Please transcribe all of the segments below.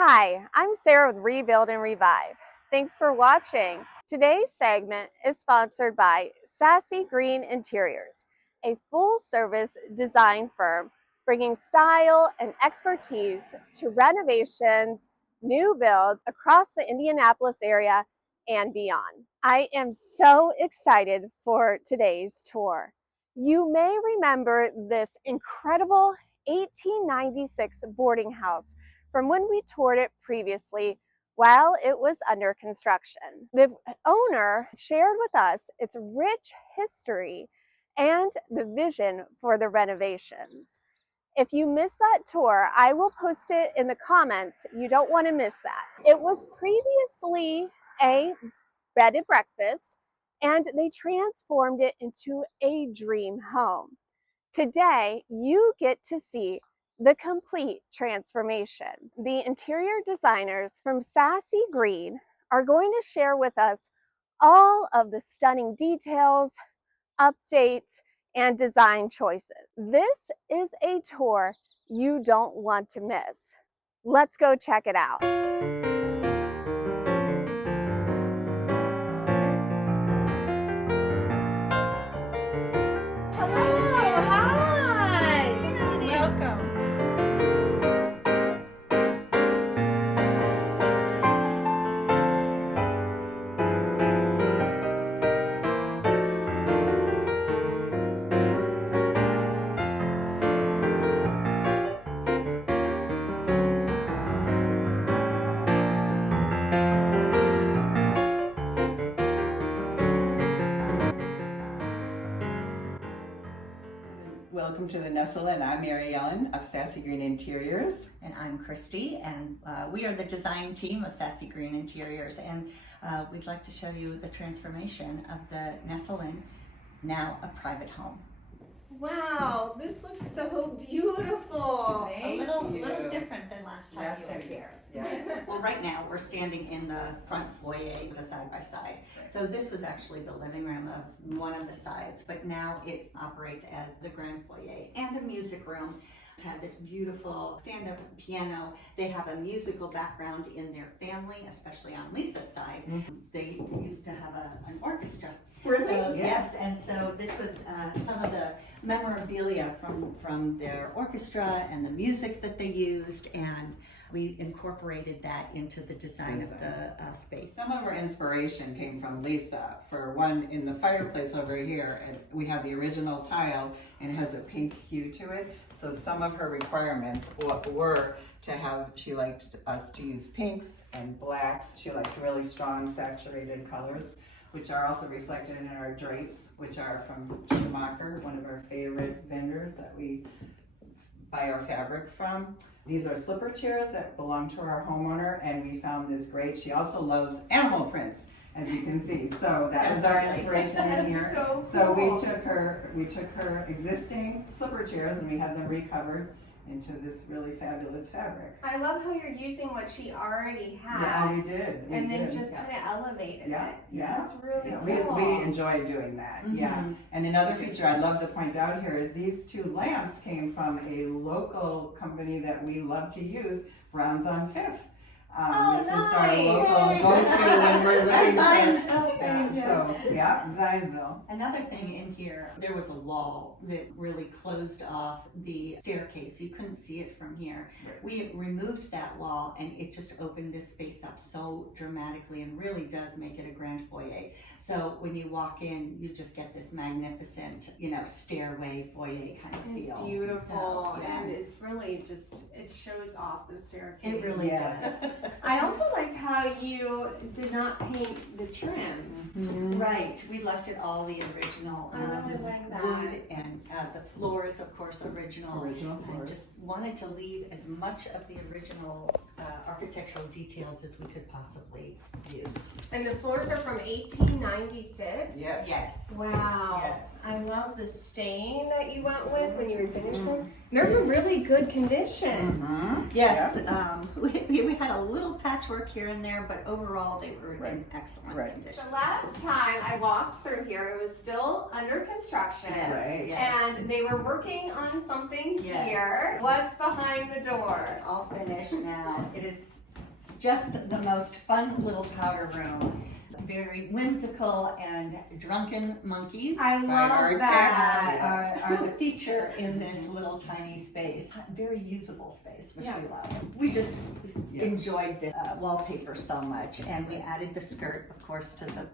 Hi, I'm Sarah with Rebuild and Revive. Thanks for watching. Today's segment is sponsored by Sassy Green Interiors, a full-service design firm bringing style and expertise to renovations, new builds across the Indianapolis area and beyond. I am so excited for today's tour. You may remember this incredible 1896 boarding house from when we toured it previously while it was under construction. The owner shared with us its rich history and the vision for the renovations. If you missed that tour, I will post it in the comments. You don't want to miss that. It was previously a bed and breakfast, and they transformed it into a dream home. Today, you get to see the complete transformation. The interior designers from Sassy Green are going to share with us all of the stunning details, updates, and design choices. This is a tour you don't want to miss. Let's go check it out. Hello, hi. Welcome. Welcome to the Nestle Inn. I'm Mary Ellen of Sassy Green Interiors. And I'm Christy, and we are the design team of Sassy Green Interiors, and we'd like to show you the transformation of the Nestle Inn, now a private home. Wow, this looks so beautiful. A little different than last time you were here. Yeah. Well, right now we're standing in the front foyer, a side by side. Right. So this was actually the living room of one of the sides, but now it operates as the grand foyer and a music room. It had this beautiful stand-up piano. They have a musical background in their family, especially on Lisa's side. Mm-hmm. They used to have an orchestra. Really? So, Yeah. yes, and so this was some of the memorabilia from their orchestra and the music that they used, and we incorporated that into the design of the space. Some of our inspiration came from Lisa. For one, in the fireplace over here, and we have the original tile and it has a pink hue to it. So some of her requirements were to have, she liked us to use pinks and blacks. She liked really strong saturated colors, which are also reflected in our drapes, which are from Schumacher, one of our favorite vendors that we buy our fabric from. These are slipper chairs that belong to our homeowner, and we found this great. She also loves animal prints, as you can see. So that was our inspiration in here. So So cool. we took her existing slipper chairs and we had them recovered into this really fabulous fabric. I love how you're using what she already had. Yeah, we did. and then just kind of elevated Yeah, it. yeah. That's really Yeah, cool. we enjoy doing that, yeah. Mhm. And another feature I'd love to point out here is these two lamps came from a local company that we love to use, Browns on Fifth. Oh, which is nice. our local go-to when we're looking for. Zionsville. Yeah, so, yeah, Zionsville. Another thing in here, there was a wall that really closed off the staircase. You couldn't see it from here. Right. We removed that wall and it just opened this space up so dramatically and really does make it a grand foyer. So when you walk in, you just get this magnificent, stairway foyer kind of It's feel. beautiful, So, yeah. and it's really just, it shows off the staircase. It really Yes. does. I also like how you did not paint the trim. Mm-hmm. Right, we left it all the original I really like that. wood, and the floors, of course, original. Original I floors. just wanted to leave as much of the original architectural details as we could possibly use. And the floors are from 1896? Yes. Yes. Wow. Yes. I love the stain that you went with when you refinished them. They're in really good condition. Mm-hmm. Yes, we had a little patchwork here and there, but overall they were in Right. excellent Right. condition. The last time I walked through here, it was still under construction. Yes, Right. yes. And they were working on something Yes. here. What's behind the door? All finished now. It is just the most fun little powder room. Very whimsical and drunken monkeys. I love that. Are the feature in this little tiny space. Very usable space, which we love. We just enjoyed this wallpaper so much, and we added the skirt, of course, to the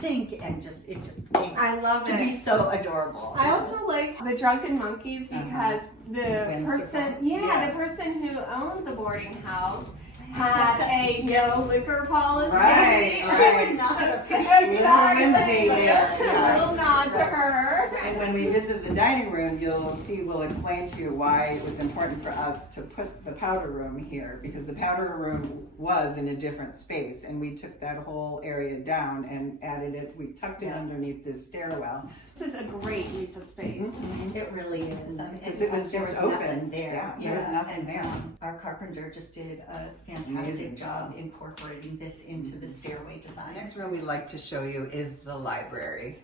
sink, and it just came I love to be so adorable. I also like the drunken monkeys because the person, the person who owned the boarding house had a no liquor policy. Right. She would not Exactly. A little nod to her. And when we visit the dining room, you'll see, we'll explain to you why it was important for us to put the powder room here, because the powder room was in a different space, and we took that whole area down and added it, we tucked it underneath this stairwell. This is a great use of space. It really is. Because it was just open. Nothing there. Yeah, there was nothing there. Our carpenter just did a fantastic Amazing job incorporating this into the stairway design. The next room we'd like to show you is the library.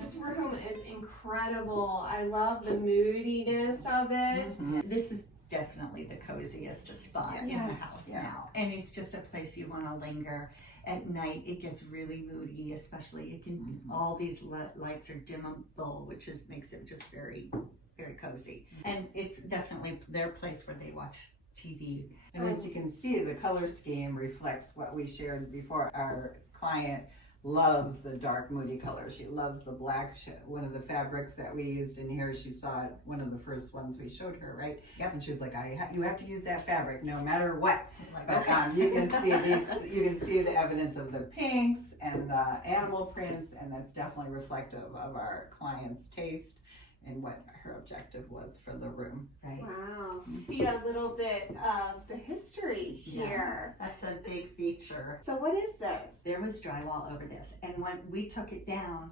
This room is incredible. I love the moodiness of it. This is definitely the coziest spot in the house now. And it's just a place you want to linger. At night, it gets really moody, especially it can, all these lights are dimmable, which makes it just very, very cozy. And it's definitely their place where they watch TV. And as you can see, the color scheme reflects what we shared before. Our client loves the dark moody colors. She loves the black. One of the fabrics that we used in here, she saw it, one of the first ones we showed her, right? Yep. And she was like, you have to use that fabric no matter what. Like, But you can see you can see the evidence of the pinks and the animal prints, and that's definitely reflective of our client's taste and what her objective was for the room. Right. Wow. See a little bit of the history here. That's a big feature. So what is this? There was drywall over this, and when we took it down,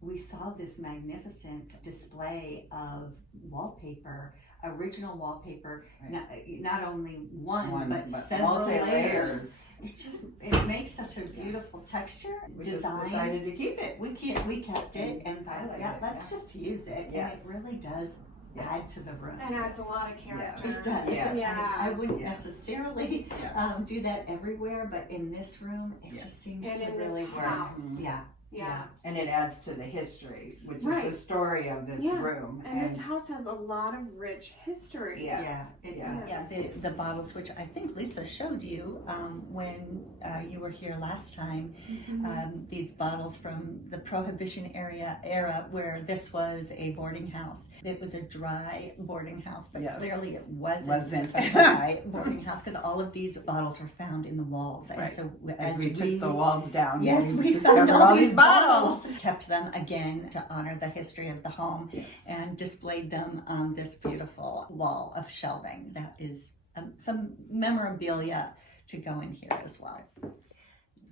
we saw this magnificent display of wallpaper, original wallpaper, not only one but several layers. It makes such a beautiful texture. We design. just decided to keep it. We kept it and thought, let's just use it. Yes. And it really does add to the room. And adds a lot of character. It does. Yeah. I wouldn't necessarily do that everywhere, but in this room, it just seems And to in really this work. house. Yeah. And it adds to the history, which is Right. the story of this room. And this house has a lot of rich history. Yes. The bottles, which I think Lisa showed you when you were here last time, these bottles from the Prohibition-era, where this was a boarding house. It was a dry boarding house, but clearly it wasn't a dry boarding house, because all of these bottles were found in the walls. Right. And so As we took the walls down, yes, we discovered found all these bottles. kept them again to honor the history of the home, and displayed them on this beautiful wall of shelving. That is some memorabilia to go in here as well.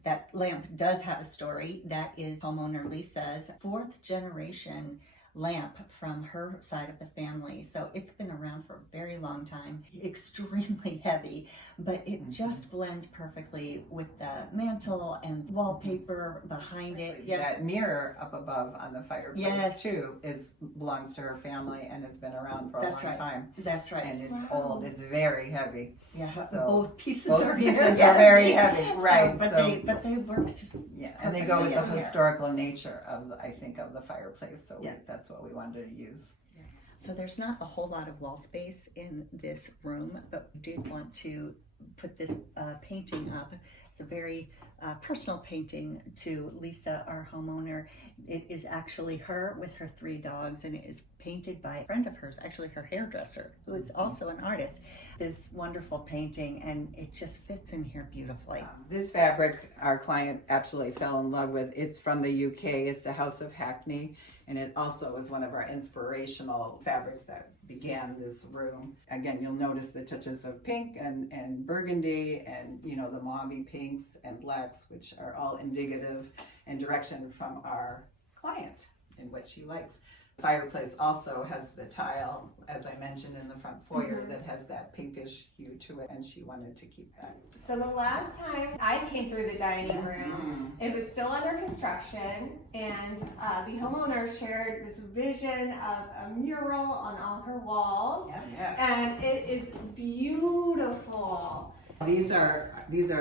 That lamp does have a story. That is homeowner Lisa's 4th generation lamp from her side of the family. So it's been around for a very long time. Extremely heavy, but it just blends perfectly with the mantle and wallpaper behind it. That mirror up above on the fireplace too belongs to her family and has been around for a long time. That's right. And it's old. It's very heavy. Yeah, So both pieces are very heavy, right? But they work just and they go with the perfectly. historical nature of the fireplace. So that's what we wanted to use. So there's not a whole lot of wall space in this room, but we did want to put this painting up. It's a very personal painting to Lisa, our homeowner. It is actually her with her 3 dogs, and it is painted by a friend of hers, actually her hairdresser, who is also an artist. This wonderful painting, and it just fits in here beautifully. This fabric our client absolutely fell in love with. It's from the UK. It's the House of Hackney, and it also was one of our inspirational fabrics that began this room. Again, you'll notice the touches of pink and burgundy and the mauve pinks and blacks, which are all indicative and direction from our client and what she likes. Fireplace also has the tile, as I mentioned, in the front foyer that has that pinkish hue to it, and she wanted to keep that. So the last time I came through the dining room, it was still under construction, and the homeowner shared this vision of a mural on all her walls, and it is beautiful. These are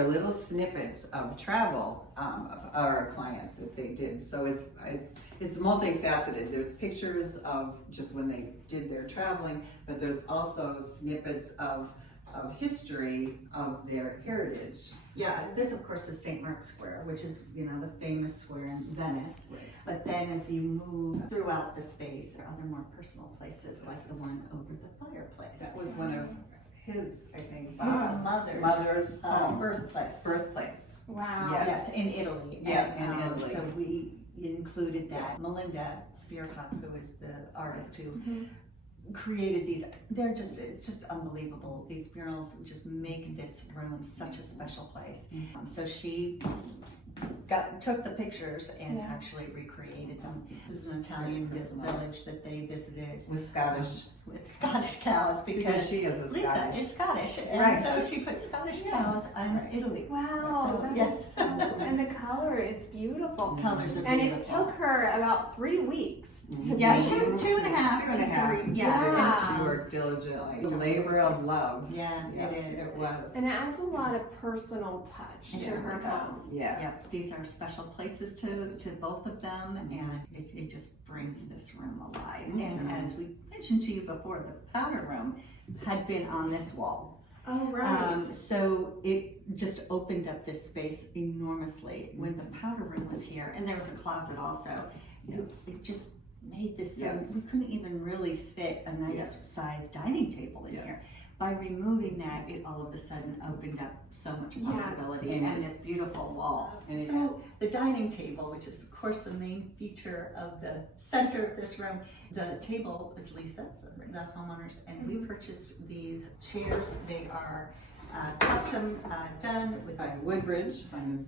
little snippets of travel of our clients that they did. So it's multifaceted. There's pictures of just when they did their traveling, but there's also snippets of history of their heritage. Yeah, this of course is St. Mark's Square, which is, the famous square in Venice. Right. But then as you move throughout the space, there are other more personal places like the one over the fireplace. That was one of his, I think, His mother's home. birthplace. Wow. Yes, in Italy. Yeah, And, in Italy. So we included that. Melinda Spearhoff, who is the artist who created these, it's just unbelievable. These murals just make this room such a special place. So she took the pictures and actually recreated them. This is an Italian village that they visited With Scottish. with Scottish cows because she is Lisa Scottish. is Scottish, and Right. so she put Scottish cows on Italy. Wow, So, that is so, and the color, it's beautiful. Colors are And beautiful. it took her about 3 weeks to Yeah, paint. two and a half to 3. Yeah. She worked diligently. The labor of love. Yeah, Yes, it is. it was. And it adds a lot of personal touch to Yes, her it does. home. Yes. Yep, these are special places to both of them, and it just brings this room alive. And as we mentioned to you before, the powder room had been on this wall. Oh, right. So it just opened up this space enormously when the powder room was here, and there was a closet also. It just made this so we couldn't even really fit a nice sized dining table in here. By removing that, it all of a sudden opened up so much possibility and this beautiful wall. So the dining table, which is of course the main feature of the center of this room, the table is Lisa's, the homeowners, and we purchased these chairs. They are custom done with By Woodbridge,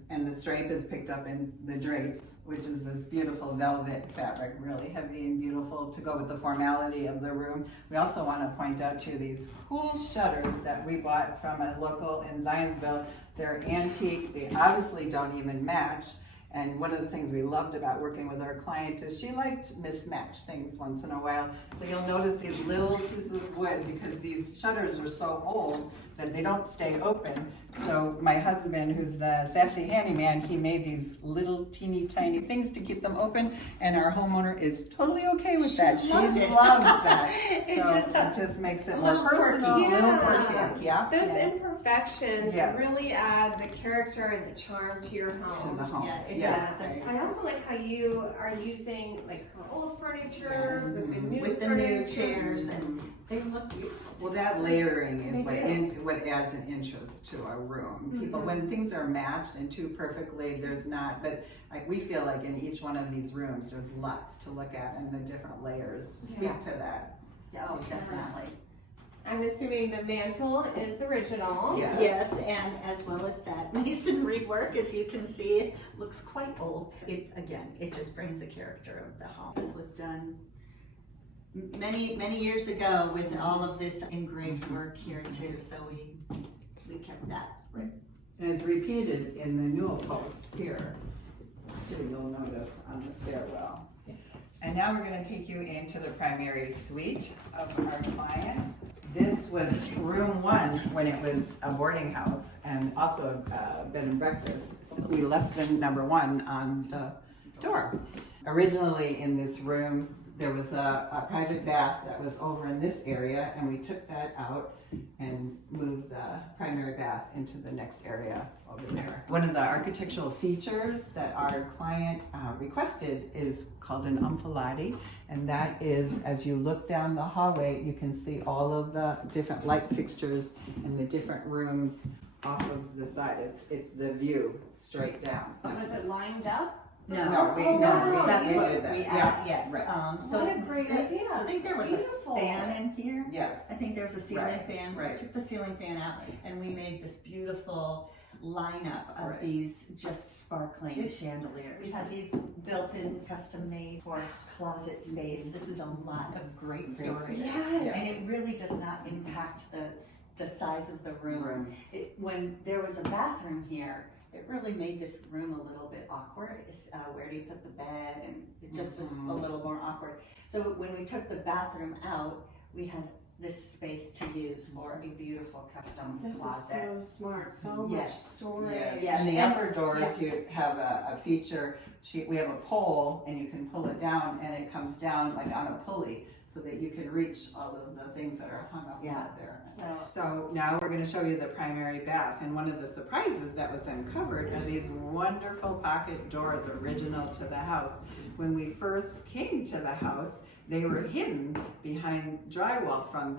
and the stripe is picked up in the drapes, which is this beautiful velvet fabric, really heavy and beautiful to go with the formality of the room. We also want to point out to you these cool shutters that we bought from a local in Zionsville. They're antique, they obviously don't even match. And one of the things we loved about working with our client is she liked mismatched things once in a while. So you'll notice these little pieces of wood, because these shutters are so old that they don't stay open. So my husband, who's the sassy handyman, he made these little teeny tiny things to keep them open, and our homeowner is totally okay with that. She loves that. It just makes it more personal, a little quirky. Those imperfections Yes. really add the character and the charm to your home. To the home. Yeah, it Yes. does. I also like how you are using like her old furniture with the new with the furniture. new chairs, and they look beautiful. Well, that layering is They what adds an interest to our room. People, when things are matched and too perfectly, there's not, but we feel like in each one of these rooms, there's lots to look at, and the different layers speak to that. Oh, definitely. I'm assuming the mantle is original. Yes, and as well as that masonry work, as you can see, it looks quite old. It just brings the character of the home. This was done many years ago with all of this engraved work here too, so we kept that. Right. And it's repeated in the newel post here, too, you'll notice on the stairwell. And now we're going to take you into the primary suite of our client. This was room 1 when it was a boarding house and also a bed and breakfast. We left the number 1 on the door. Originally in this room, there was a private bath that was over in this area, and we took that out and moved the primary bath into the next area over there. One of the architectural features that our client requested is called an umfalati, and that is, as you look down the hallway, you can see all of the different light fixtures in the different rooms off of the side. It's the view straight down. But was it lined up? No, we That's we what did that. we Yeah, add, yes. right. So What a great idea. I think there was Beautiful. a fan in here. Yes. I think there's a ceiling Right, fan. right. We took the ceiling fan out and we made this beautiful lineup of Right. these just sparkling chandeliers. We have these built-in, custom-made for closet space. This is a lot of great storage. Yes. And it really does not impact the size of the room. When there was a bathroom here, it really made this room a little bit awkward. Where do you put the bed? And it just was a little more awkward. So when we took the bathroom out, we had this space to use for a beautiful custom closet. This is so smart. So much Yes. storage. Yes. Yes. In the And- upper doors, yeah. you have a feature. We have a pole, and you can pull it down, and it comes down like on a pulley, so that you can reach all of the things that are hung up out there. So now we're going to show you the primary bath, and one of the surprises that was uncovered are these wonderful pocket doors original to the house. When we first came to the house, they were hidden behind drywall from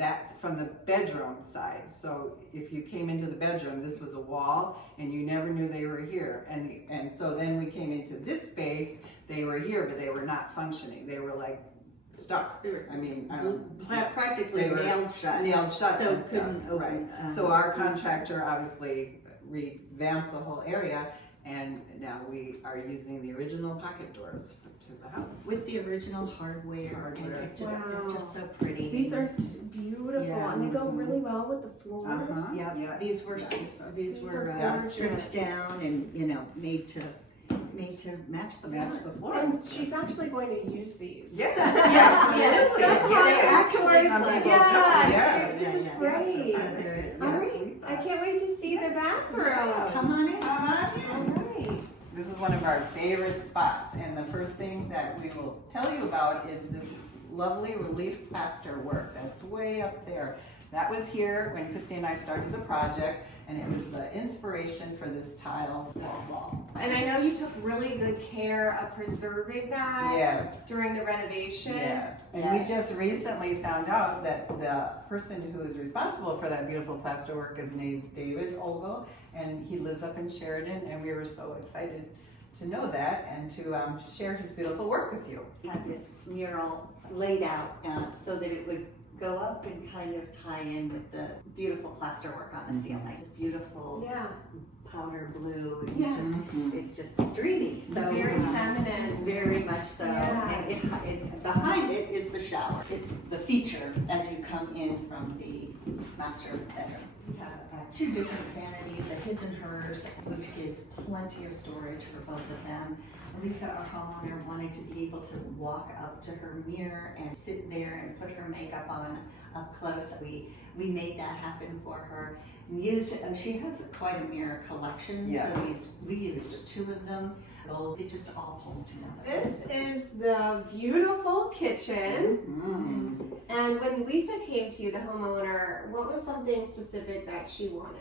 the bedroom side. So if you came into the bedroom, this was a wall, and you never knew they were here. And so then we came into this space, they were here, but they were not functioning. They were like stuck. I mean, Practically they were nailed shut. nailed shut. So and stuff. couldn't open. Right. So our contractor obviously revamped the whole area, and now we are using the original pocket doors to the house. With the original hardware. And it just, it's just so pretty. These are beautiful, Yeah. and they go really well with the floors. Yep. Yeah. These were These were are stripped gorgeous. down and made to match the floor. And she's actually going to use these. Yes, Yes, absolutely. yes. Yeah, They actually some like people it. don't. Yeah, Yes. this is great. Yes. All right, I can't wait to see the bathroom. Come on in. All right. This is one of our favorite spots, and the first thing that we will tell you about is this lovely relief plaster work that's way up there. That was here when Christy and I started the project, and it was the inspiration for this tile wall. And I know you took really good care of preserving that Yes. during the renovation. Yes, and we just recently found out that the person who is responsible for that beautiful plaster work is named David Olgo, and he lives up in Sheridan, and we were so excited to know that and to share his beautiful work with you. We had this mural laid out so that it would go up and kind of tie in with the beautiful plaster work on the ceiling. It's beautiful Yeah, powder blue. And Yes. it's just dreamy. So very feminine. Very much so. Yes. And behind it is the shower. It's the feature as you come in from the master bedroom. We have two different vanities, a his and hers, which gives plenty of storage for both of them. Lisa, our homeowner, wanted to be able to walk up to her mirror and sit there and put her makeup on up close. We made that happen for her. And she has quite a mirror collection, Yes. so we used two of them. It just all pulls together. This is the beautiful kitchen. Mm. And when Lisa came to you, the homeowner, what was something specific that she wanted?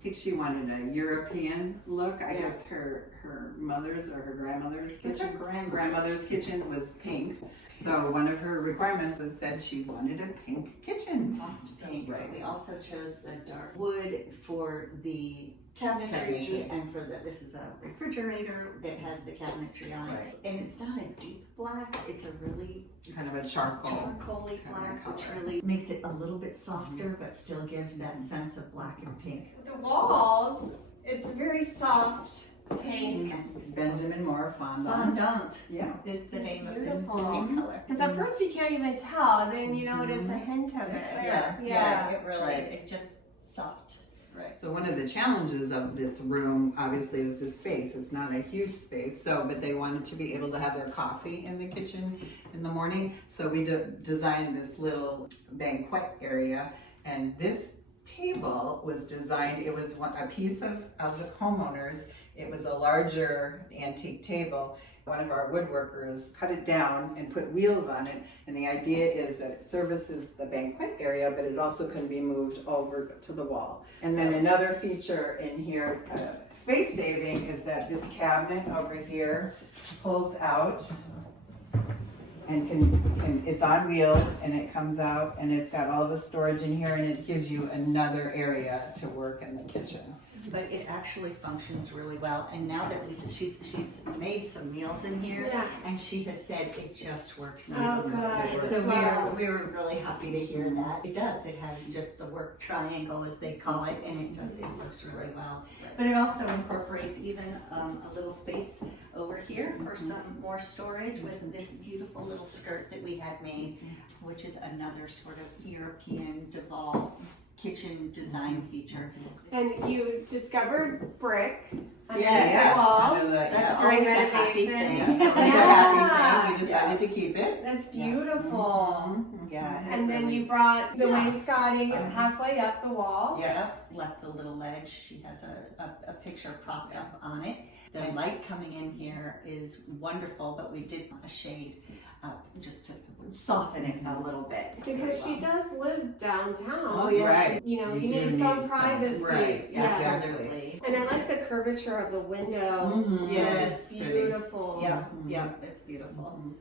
I think she wanted a European look. I guess her mother's or her grandmother's It's her kitchen. Grandmother's kitchen was pink. So one of her requirements was said she wanted a pink kitchen. Pink. Right. We also chose the dark wood for the cabinetry and for this is a refrigerator that has the cabinetry on it. Right. And it's not a deep black, it's a really Kind of a charcoal. charcoaly black, which really makes it a little bit softer, but still gives that sense of black and pink. The walls, it's a very soft tank. Benjamin Moore fondant. Fondant Yeah. is the It's name of this beautiful. pink color. Because at first you can't even tell, and then you notice a hint of it. It's Yeah, it really, Right. it just soft. Right. So one of the challenges of this room, obviously, is the space. It's not a huge space, but they wanted to be able to have their coffee in the kitchen in the morning. So we designed this little banquet area, and this table was designed. It was a piece of the homeowners. It was a larger antique table. One of our woodworkers cut it down and put wheels on it, and the idea is that it services the banquet area, but it also can be moved over to the wall. And then another feature in here, space saving, is that this cabinet over here pulls out and it's on wheels, and it comes out, and it's got all the storage in here, and it gives you another area to work in the kitchen. but it actually functions really well. And now that she's made some meals in here, Yeah. and she has said it just works. Oh, good. So Wow. we were really happy to hear that. It does. It has just the work triangle, as they call it, and it works really well. But it also incorporates even a little space over here for some more storage with this beautiful little skirt that we had made, which is another sort of European Duval kitchen design feature. And you discovered brick on Yeah. the walls. That's during always a happy renovation. thing. It's a happy thing. We decided to keep it. That's beautiful. Yeah. And then you brought the wainscoting halfway up the wall. Yes, left the little ledge. She has a picture propped up on it. The light coming in here is wonderful, but we did a shade just to soften it a little bit. Because she does live downtown. Oh, yes. Right. You know, You you do need need some some- privacy. right, Yes. Absolutely. And I like the curvature of the window. Yes. It's beautiful. Yep, it's beautiful.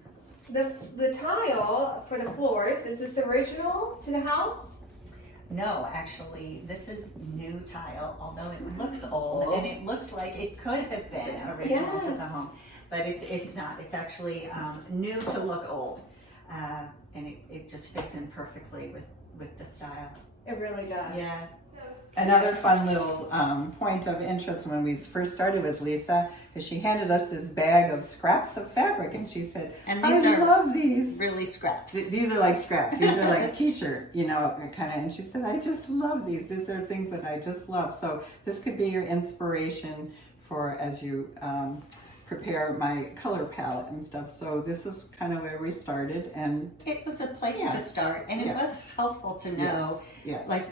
The tile for the floors, is this original to the house? No, actually, this is new tile, although it looks old and it looks like it could have been original to the Yes. home. But it's not. It's actually new to look old. And it just fits in perfectly with the style. It really does. Yeah. Another fun little point of interest when we first started with Lisa is she handed us this bag of scraps of fabric, and she said, And "I these are love these. really scraps. These are like scraps. These are like t-shirt, you know, kind of." And she said, "I just love these. These are things that I just love." So this could be your inspiration for as you prepare my color palette and stuff. So this is kind of where we started, and It was a place Yeah. to start, and it Yes. was helpful to know yes, like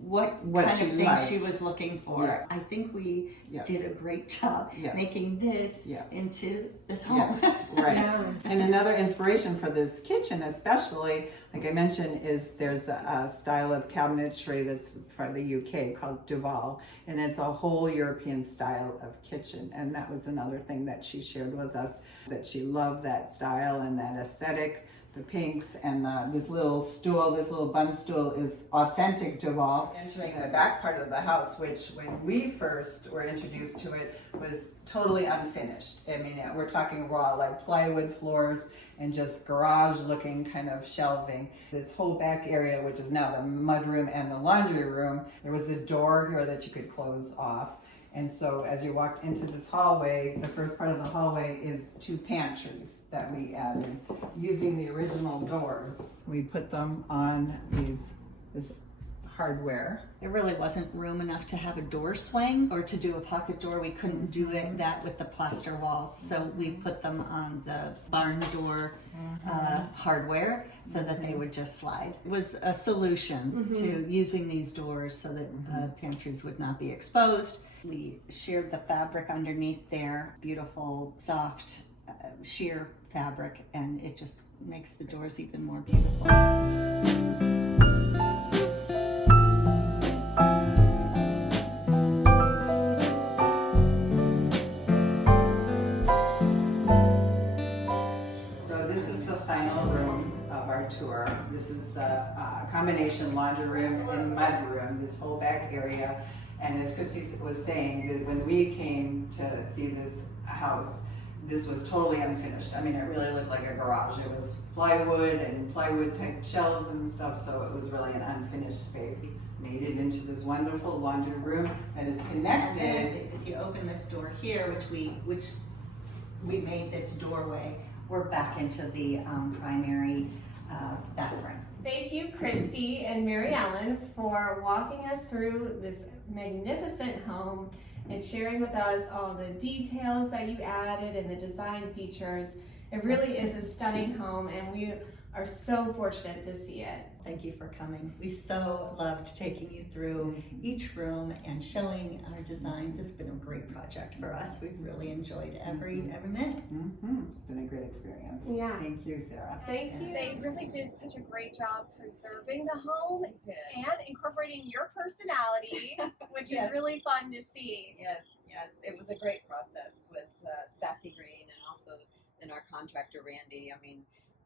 what kind she of things she liked. was looking for. Yes. I think we Yes. did a great job Yes. making this Yes. into this home. Yes, right. Yeah. And another inspiration for this kitchen, especially, like I mentioned, is there's a style of cabinetry that's from the UK called Duval, and it's a whole European style of kitchen. And that was another thing that she shared with us, that she loved that style and that aesthetic. The pinks and this little stool, this little bun stool is authentic Duval. Entering the back part of the house, which when we first were introduced to it was totally unfinished. I mean, we're talking raw, like plywood floors and just garage looking kind of shelving. This whole back area, which is now the mudroom and the laundry room, there was a door here that you could close off. And so as you walked into this hallway, the first part of the hallway is 2 pantries that we added using the original doors. We put them on this hardware. There really wasn't room enough to have a door swing or to do a pocket door. We couldn't do that with the plaster walls. So we put them on the barn door hardware so that they would just slide. It was a solution to using these doors so that pantries would not be exposed. We sheared the fabric underneath there, beautiful, soft, sheer fabric, and it just makes the doors even more beautiful. Tour. This is the combination laundry room and mud room, this whole back area. And as Christy was saying, that when we came to see this house, this was totally unfinished. I mean, it really looked like a garage. It was plywood and plywood type shelves and stuff, so it was really an unfinished space. Made it into this wonderful laundry room that is connected. And if you open this door here, which we made this doorway, we're back into the primary bathroom. Thank you, Christy and Mary Ellen, for walking us through this magnificent home and sharing with us all the details that you added and the design features. It really is a stunning home, and we are so fortunate to see it. Thank you for coming. We so loved taking you through each room and showing our designs. It's been a great project for us. We've really enjoyed every minute. It's been a great experience. Yeah. Thank you, Sarah. Thank you. They really did such a great job preserving the home and incorporating your personality, which Yes. is really fun to see. Yes, it was a great process with Sassy Green and also then our contractor Randy. I mean,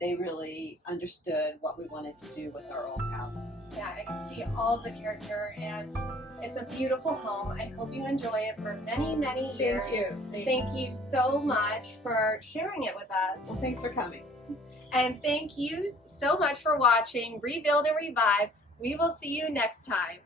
they really understood what we wanted to do with our old house. Yeah, I can see all the character, and it's a beautiful home. I hope you enjoy it for many, many years. Thank you so much for sharing it with us. Well, thanks for coming. And thank you so much for watching Rebuild and Revive. We will see you next time.